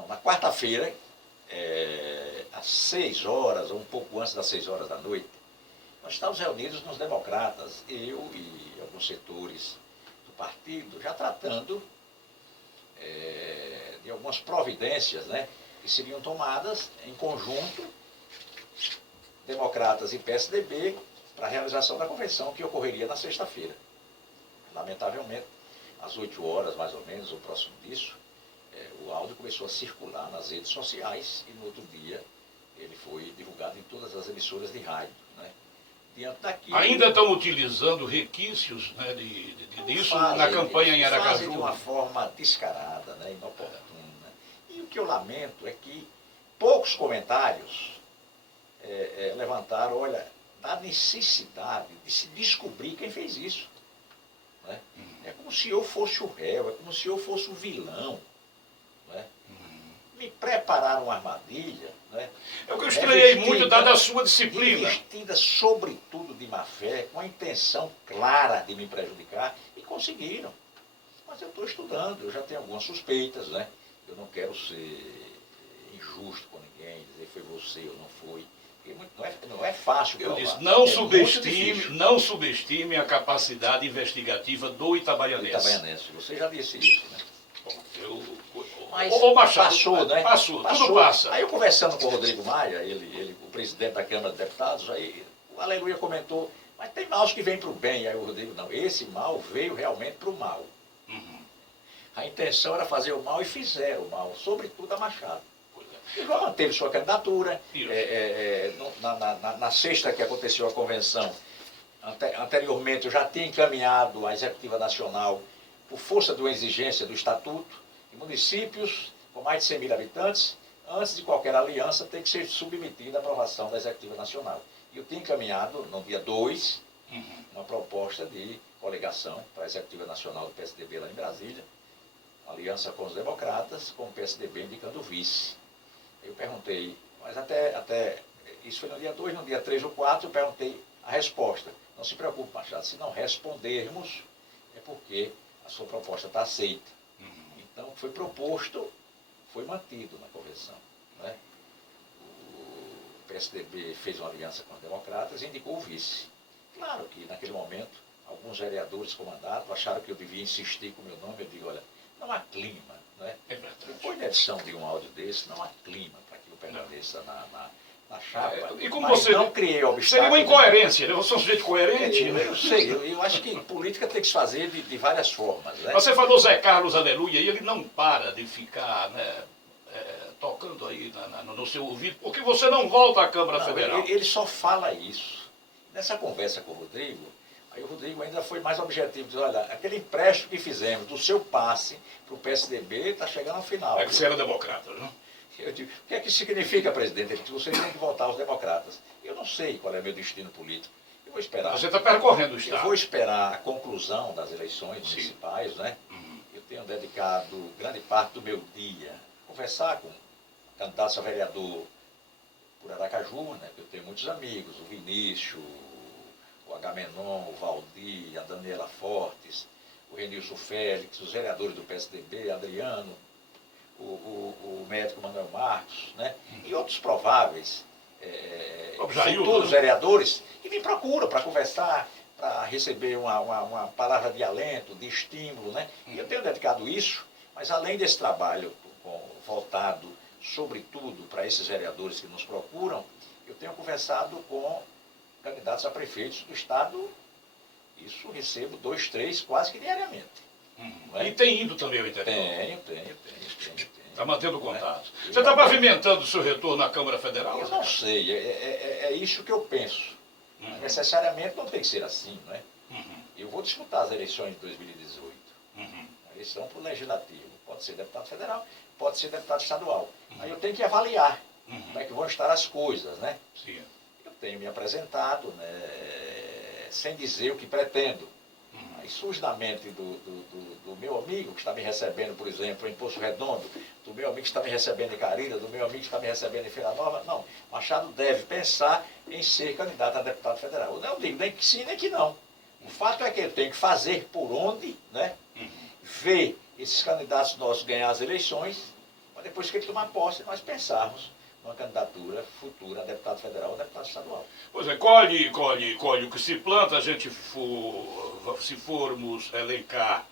Não, na quarta-feira, às 6 horas, ou um pouco antes das 6 horas da noite, nós estávamos reunidos nos democratas, eu e alguns setores do partido, já tratando de algumas providências, né, que seriam tomadas em conjunto, democratas e PSDB, para a realização da convenção que ocorreria na sexta-feira. Lamentavelmente, às 8 horas, mais ou menos, ou próximo disso, o áudio começou a circular nas redes sociais e no outro dia ele foi divulgado em todas as emissoras de rádio. Né? Diante daquilo, ainda estão utilizando requisitos, né, disso na campanha em Aracaju? Fazem de uma forma descarada, né, inoportuna. E o que eu lamento é que poucos comentários levantaram, olha, da necessidade de se descobrir quem fez isso. Né? É como se eu fosse o réu, é como se eu fosse o vilão. Né? Me prepararam uma armadilha. Né? Eu estranhei muito da sua disciplina. Revestida sobretudo de má fé, com a intenção clara de me prejudicar, e conseguiram. Mas eu estou estudando, eu já tenho algumas suspeitas, né? Eu não quero ser injusto com ninguém, dizer foi você ou não foi. Não é fácil provar. Eu disse, não subestime a capacidade investigativa do Itabaianense. Você já disse isso, né? Bom, mas Machado, passou, né? Passou, tudo passa. Aí eu conversando com o Rodrigo Maia, o presidente da Câmara de Deputados, aí o Aleluia comentou, mas tem maus que vêm para o bem. Aí o Rodrigo, não, esse mal veio realmente para o mal. A intenção era fazer o mal e fizeram o mal, sobretudo a Machado. E João manteve sua candidatura. Na sexta que aconteceu a convenção, anteriormente eu já tinha encaminhado à Executiva Nacional, por força de uma exigência do Estatuto, que municípios com mais de 100 mil habitantes, antes de qualquer aliança, tem que ser submetida à aprovação da Executiva Nacional. E eu tinha encaminhado, no dia 2, uma proposta de coligação para a Executiva Nacional do PSDB lá em Brasília, aliança com os democratas, com o PSDB indicando o vice. Eu perguntei, mas até isso foi no dia 2, no dia 3 ou 4, eu perguntei a resposta. Não se preocupe, Machado, se não respondermos, é porque a sua proposta está aceita. Então, o que foi proposto, foi mantido na convenção. Né? O PSDB fez uma aliança com os democratas e indicou o vice. Claro que, naquele momento, alguns vereadores com mandato acharam que eu devia insistir com o meu nome. Eu digo, olha, não há clima. Né? Depois da edição de um áudio desse, não há clima para que eu permaneça na chapa. E como você não criei obstáculo. Seria uma incoerência, né? Você é um sujeito coerente. Eu sei, eu acho que política tem que se fazer de várias formas. Né? Você falou Zé Carlos Aleluia e ele não para de ficar, né, tocando aí no seu ouvido, porque você não volta à Câmara Federal. Ele só fala isso. Nessa conversa com o Rodrigo, aí o Rodrigo ainda foi mais objetivo, diz, olha, aquele empréstimo que fizemos do seu passe para o PSDB está chegando ao final. É que você era democrata, não? Eu digo, o que é que significa, presidente? Ele disse, você tem que votar aos democratas. Eu não sei qual é o meu destino político. Eu vou esperar. Você está percorrendo o Estado. Eu vou esperar a conclusão das eleições municipais, né? Eu tenho dedicado grande parte do meu dia a conversar com candidatos a vereador por Aracaju, né? Eu tenho muitos amigos, o Vinícius, o Agamenon, o Valdir, a Daniela Fortes, o Renilson Félix, os vereadores do PSDB, Adriano, o médico Manuel Marcos, né? E outros prováveis futuros vereadores que me procuram para conversar, para receber uma palavra de alento, de estímulo. Né? E eu tenho dedicado isso, mas além desse trabalho voltado, sobretudo, para esses vereadores que nos procuram, eu tenho conversado com candidatos a prefeitos do Estado. Isso recebo 2, 3, quase que diariamente. E tem ido também ao interior? Tenho. Está mantendo contato. Você está pavimentando o seu retorno à Câmara Federal? Eu não sei, é isso que eu penso. Necessariamente não tem que ser assim, não é? Eu vou disputar as eleições de 2018. A eleição para o Legislativo. Pode ser deputado federal, pode ser deputado estadual. Aí eu tenho que avaliar como é que vão estar as coisas, né? Sim. Eu tenho me apresentado, né, sem dizer o que pretendo. Aí surge na mente do meu amigo que está me recebendo, por exemplo, em Poço Redondo, do meu amigo que está me recebendo em Carilha, do meu amigo que está me recebendo em Feira Nova. Não, Machado deve pensar em ser candidato a deputado federal. Eu não digo nem que sim, nem que não. O fato é que ele tem que fazer por onde, né, ver esses candidatos nossos ganhar as eleições, para depois que ele tomar posse, nós pensarmos numa candidatura futura a deputado federal ou deputado estadual. Pois é, colhe o que se planta, se formos elencar,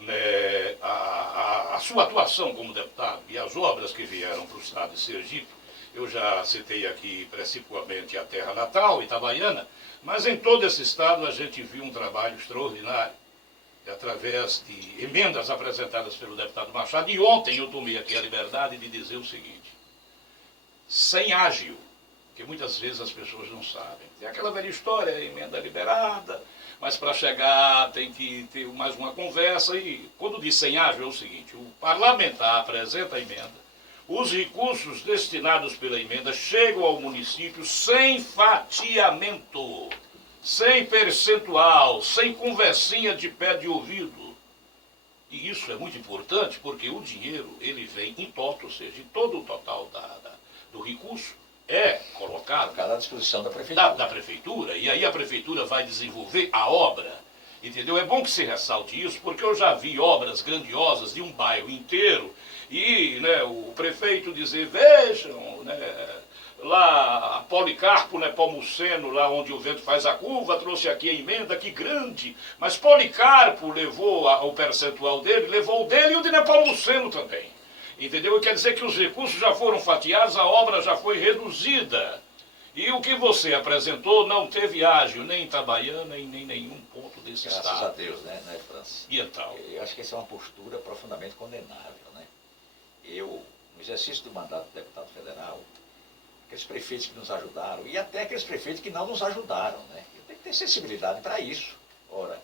né, a sua atuação como deputado e as obras que vieram para o estado de Sergipe. Eu já citei aqui principalmente a terra natal, Itabaiana, mas em todo esse estado a gente viu um trabalho extraordinário, através de emendas apresentadas pelo deputado Machado. E ontem eu tomei aqui a liberdade de dizer o seguinte: sem ágil, que muitas vezes as pessoas não sabem. Tem aquela velha história, emenda liberada, mas para chegar tem que ter mais uma conversa. E quando diz sem ágil é o seguinte: o parlamentar apresenta a emenda, os recursos destinados pela emenda chegam ao município sem fatiamento, sem percentual, sem conversinha de pé de ouvido. E isso é muito importante porque o dinheiro ele vem em toto, ou seja, todo o total do recurso é colocado à disposição da prefeitura. Da prefeitura, e aí a prefeitura vai desenvolver a obra, entendeu? É bom que se ressalte isso, porque eu já vi obras grandiosas de um bairro inteiro, e né, o prefeito dizer, vejam, né, lá Policarpo Nepomuceno, lá onde o vento faz a curva, trouxe aqui a emenda, que grande, mas Policarpo levou o percentual dele, levou o dele e o de Nepomuceno também. Entendeu? Quer dizer que os recursos já foram fatiados, a obra já foi reduzida. E o que você apresentou não teve ágio, nem em Itabaiana, nem nenhum ponto desse Graças estado. a Deus, né, Francis? E então? Eu acho que essa é uma postura profundamente condenável, né? Eu, no exercício do mandato de deputado federal, aqueles prefeitos que nos ajudaram, e até aqueles prefeitos que não nos ajudaram, né? Eu tenho que ter sensibilidade para isso. Ora,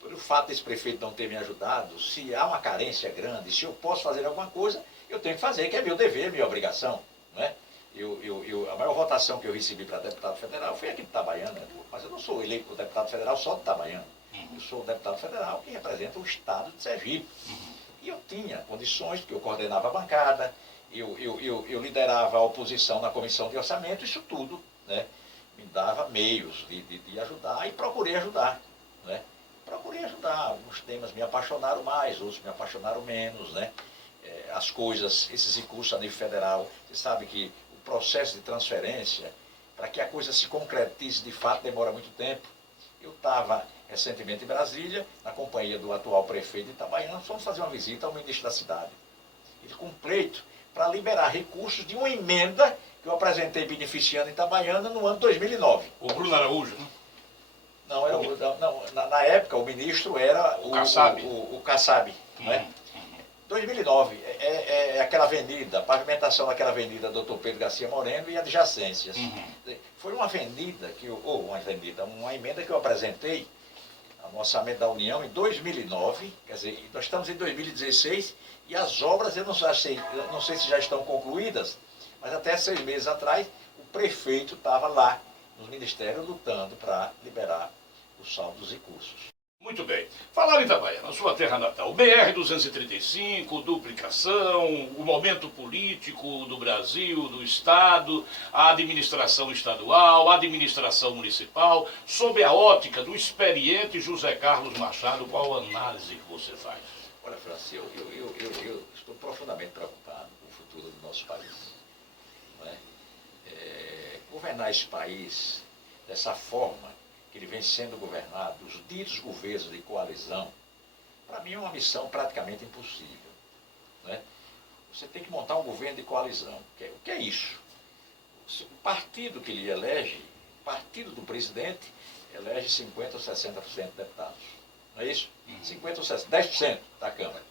pelo fato desse prefeito não ter me ajudado, se há uma carência grande, se eu posso fazer alguma coisa, eu tenho que fazer, que é meu dever, minha obrigação, não é? A maior votação que eu recebi para deputado federal foi aqui de Itabaiana, mas eu não sou eleito deputado federal só de Itabaiana. Eu sou o deputado federal que representa o estado de Sergipe. E eu tinha condições, porque eu coordenava a bancada, eu liderava a oposição na comissão de orçamento, isso tudo, né, me dava meios de ajudar e procurei ajudar, né? Procurei ajudar. Alguns temas me apaixonaram mais, outros me apaixonaram menos, né? As coisas, esses recursos a nível federal, você sabe que o processo de transferência, para que a coisa se concretize de fato, demora muito tempo. Eu estava recentemente em Brasília, na companhia do atual prefeito de Itabaiana, fomos fazer uma visita ao ministro da cidade. Ele com um pleito para liberar recursos de uma emenda que eu apresentei beneficiando Itabaiana no ano 2009. O Bruno Araújo, né? Não, na época o ministro era o Kassab. O Kassab, né? 2009, aquela avenida, a pavimentação daquela avenida Dr. Pedro Garcia Moreno e adjacências. Foi uma avenida, uma emenda que eu apresentei no orçamento da União em 2009, quer dizer, nós estamos em 2016 e as obras, eu não sei se já estão concluídas, mas até 6 meses atrás o prefeito estava lá no Ministério lutando para liberar o saldo dos recursos. Muito bem. Falar em Itabaiana, na sua terra natal, o BR-235, duplicação, o momento político do Brasil, do Estado, a administração estadual, a administração municipal, sob a ótica do experiente José Carlos Machado, qual a análise que você faz? Olha, Francis, eu estou profundamente preocupado com o futuro do nosso país. Não é? Governar esse país dessa forma que ele vem sendo governado, os ditos governos de coalizão, para mim é uma missão praticamente impossível. Né? Você tem que montar um governo de coalizão. O que é isso? O partido que ele elege, o partido do presidente, elege 50% ou 60% de deputados. Não é isso? 50% ou 60%, 10% da Câmara.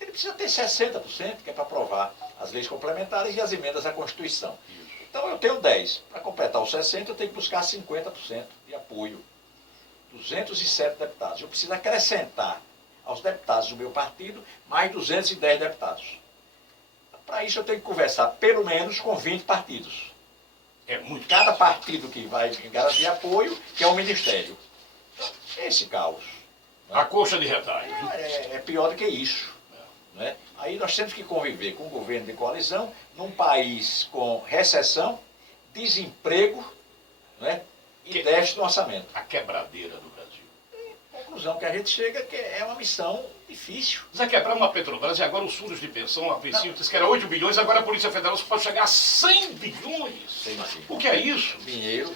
Ele precisa ter 60%, que é para aprovar as leis complementares e as emendas à Constituição. Então eu tenho 10. Para completar os 60, eu tenho que buscar 50% de apoio. 207 deputados. Eu preciso acrescentar aos deputados do meu partido mais 210 deputados. Para isso eu tenho que conversar pelo menos com 20 partidos. É muito. Cada partido que vai garantir apoio, que é o ministério. Esse caos. Né? A coxa de retalho. É pior do que isso. Né? Aí nós temos que conviver com um governo de coalizão num país com recessão, desemprego, né? E déficit no orçamento. A quebradeira do Brasil. A conclusão que a gente chega é que é uma missão difícil. Zé, quebrar uma Petrobras e agora os fundos de pensão, a princípio, disse que era 8 bilhões, agora a Polícia Federal pode chegar a 100 bilhões. Você imagina. O que é isso? Dinheiro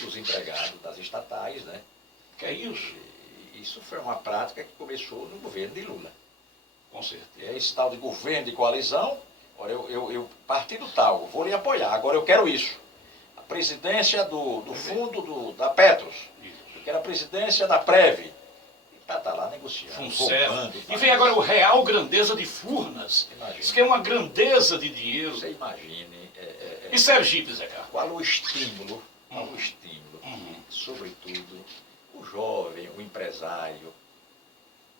dos empregados das estatais, né? O que é isso? E isso foi uma prática que começou no governo de Lula. Com certeza. É esse tal de governo de coalizão, olha, eu partido tal, vou lhe apoiar, agora eu quero isso. A presidência do fundo da Petros, eu quero a presidência da Prev. Para estar lá negociando, roubando. E vem agora o real grandeza de Furnas. Imagina. Isso que é uma grandeza de dinheiro. Você imagine. E Sergipe, Zé Carlos? Qual o estímulo, sobretudo, o jovem, o empresário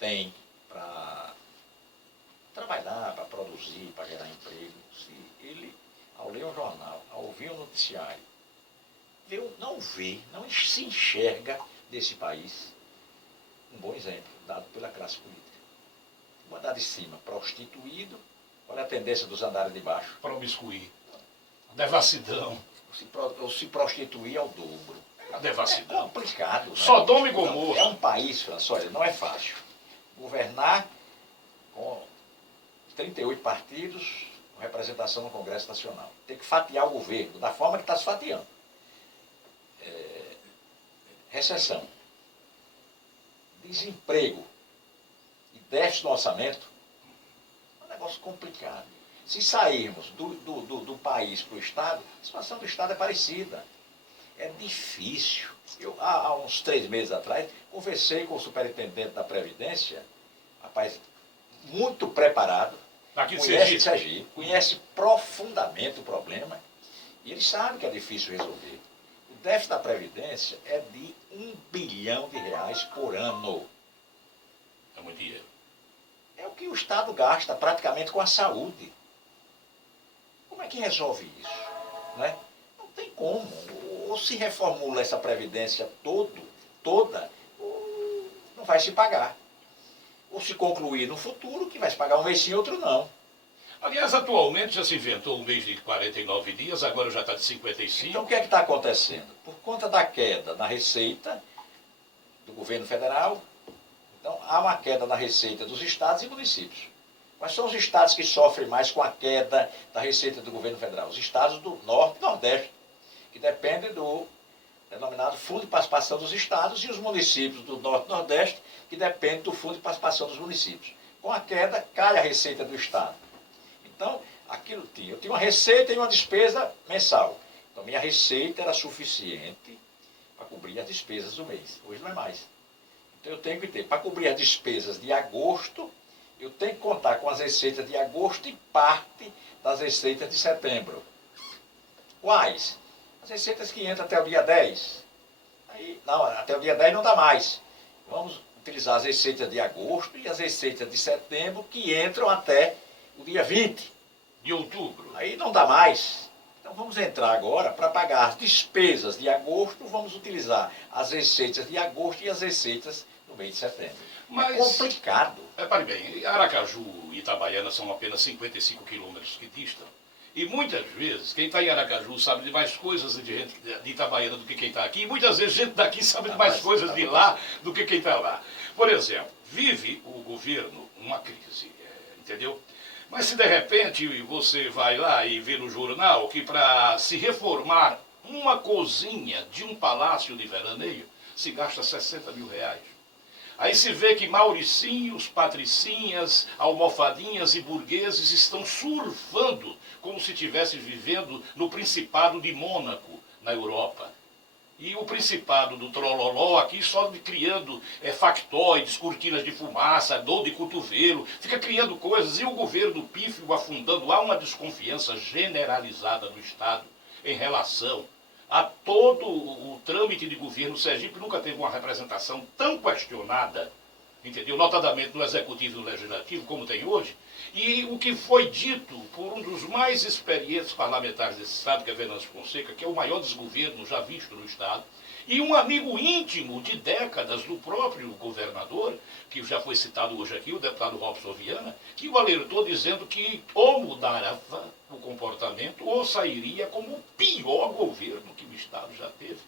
tem para trabalhar, para produzir, para gerar emprego, se ele, ao ler um jornal, ao ouvir um noticiário, não se enxerga desse país. Um bom exemplo, dado pela classe política. O andar de cima, prostituído, olha a tendência dos andares de baixo. Promiscuir. Devassidão. Ou se prostituir ao dobro. A devassidão. É complicado. Né? Sodoma e Gomorra. É um país, François, olha, não é fácil. Governar com 38 partidos, com representação no Congresso Nacional. Tem que fatiar o governo, da forma que está se fatiando. Recessão. Desemprego e déficit no orçamento é um negócio complicado. Se sairmos do país para o Estado, a situação do Estado é parecida. É difícil. Eu, há uns 3 meses atrás, conversei com o superintendente da Previdência, rapaz, muito preparado, Aqui de conhece Sergipe, conhece profundamente o problema, e ele sabe que é difícil resolver. O déficit da Previdência é de R$1 bilhão por ano. É muito dinheiro. É o que o Estado gasta praticamente com a saúde. Como é que resolve isso? Né? Não tem como. Ou se reformula essa Previdência toda, ou não vai se pagar. Ou se concluir no futuro, que vai se pagar um mês sim, outro não. Aliás, atualmente já se inventou um mês de 49 dias, agora já está de 55. Então o que é que está acontecendo? Por conta da queda na receita do governo federal, então há uma queda na receita dos estados e municípios. Quais são os estados que sofrem mais com a queda da receita do governo federal? Os estados do Norte e Nordeste, que dependem do denominado Fundo de Participação dos Estados, e os municípios do Norte e Nordeste, que dependem do Fundo de Participação dos Municípios. Com a queda, cai a receita do Estado. Então, eu tinha uma receita e uma despesa mensal. Então, minha receita era suficiente para cobrir as despesas do mês. Hoje não é mais. Então, eu tenho que ter, para cobrir as despesas de agosto, eu tenho que contar com as receitas de agosto e parte das receitas de setembro. Quais? As receitas que entram até o dia 10. Aí, não, até o dia 10 não dá mais. Vamos utilizar as receitas de agosto e as receitas de setembro que entram até o dia 20. De outubro. Aí não dá mais. Então vamos entrar agora para pagar as despesas de agosto, vamos utilizar as receitas de agosto e as receitas no mês de setembro. Mas, é complicado. Repare bem, Aracaju e Itabaiana são apenas 55 quilômetros que distam. E muitas vezes, quem está em Aracaju sabe de mais coisas de gente de Itabaiana do que quem está aqui. E muitas vezes gente daqui sabe de mais coisas de lá do que quem está lá. Por exemplo, vive o governo uma crise, entendeu? Mas se de repente você vai lá e vê no jornal que para se reformar uma cozinha de um palácio de veraneio se gasta 60 mil reais. Aí se vê que mauricinhos, patricinhas, almofadinhas e burgueses estão surfando como se estivessem vivendo no Principado de Mônaco, na Europa. E o Principado do Trololó aqui só criando factóides, cortinas de fumaça, dor de cotovelo, fica criando coisas. E o governo pífio afundando. Há uma desconfiança generalizada do Estado em relação a todo o trâmite de governo. O Sergipe nunca teve uma representação tão questionada, entendeu? Notadamente no Executivo e no Legislativo, como tem hoje. E o que foi dito por um dos mais experientes parlamentares desse Estado, que é Venâncio Fonseca, que é o maior desgoverno já visto no Estado, e um amigo íntimo de décadas do próprio governador, que já foi citado hoje aqui, o deputado Robson Viana, que o alertou dizendo que ou mudava o comportamento ou sairia como o pior governo que o Estado já teve.